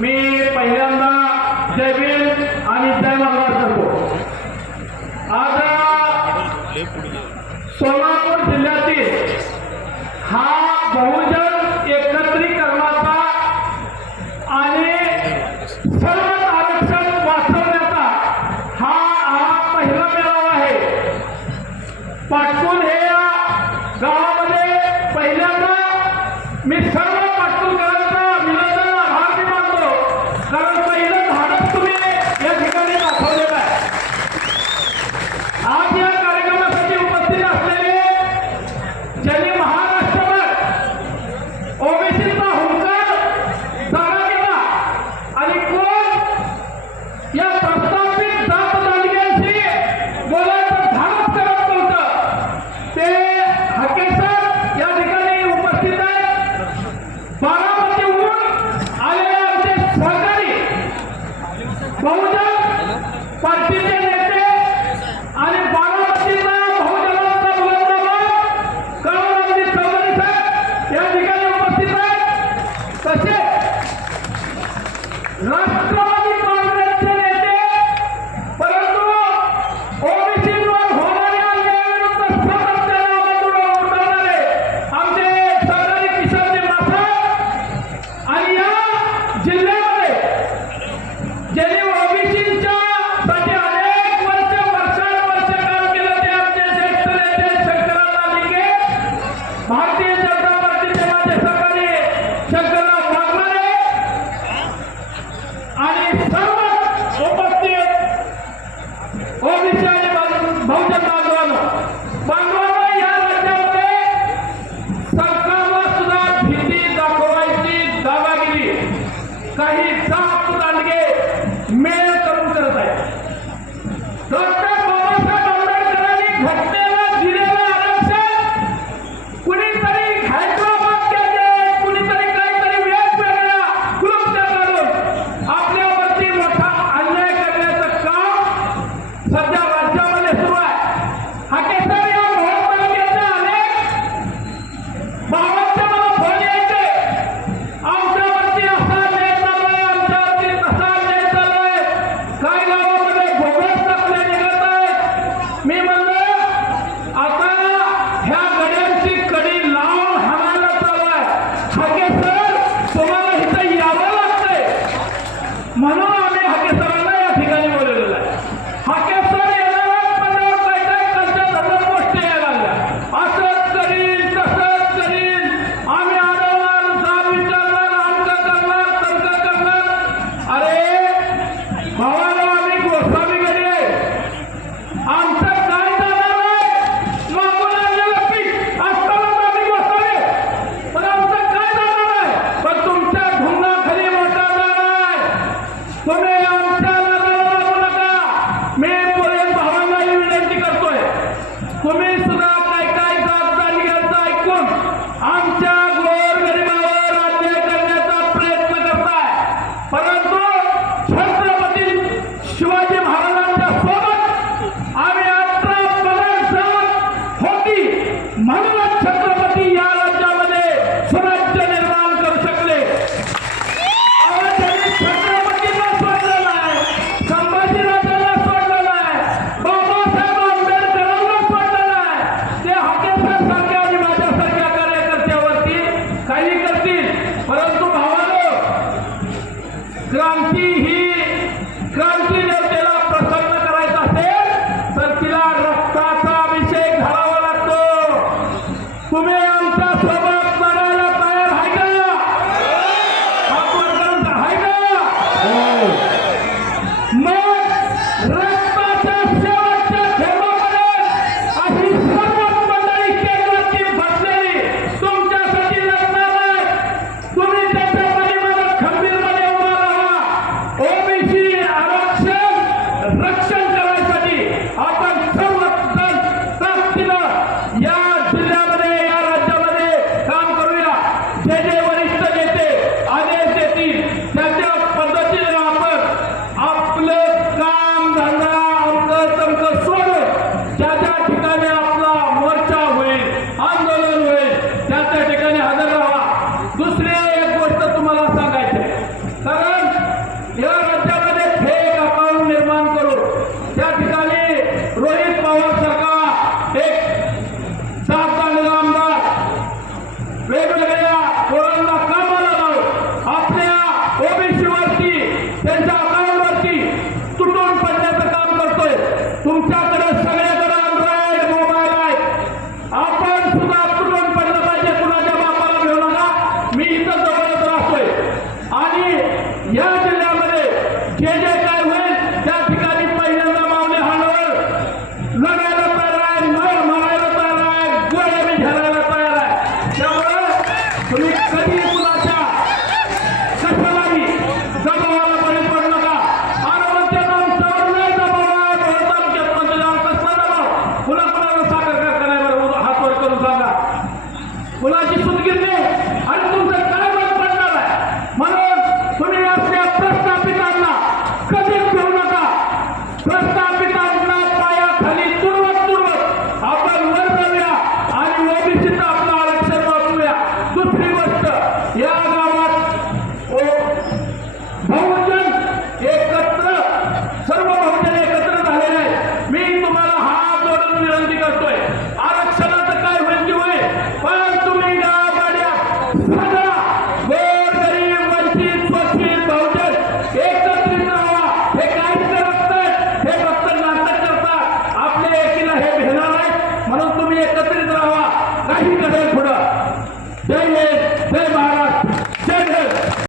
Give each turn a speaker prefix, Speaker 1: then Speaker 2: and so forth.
Speaker 1: मी पहिल्यांदा जय आणि जय मल्हार करतो. आता सोलापूर जिल्ह्यातील हा बहुजन एकत्रीकरणाचा आणि सर्व आरक्षण वाचवण्याचा हा हा पहिला मेळावा आहे. पाटपूर हे गावामध्ये पहिल्यांदा मी सर्व Love نبيه तुम्ही कधी हे काहीच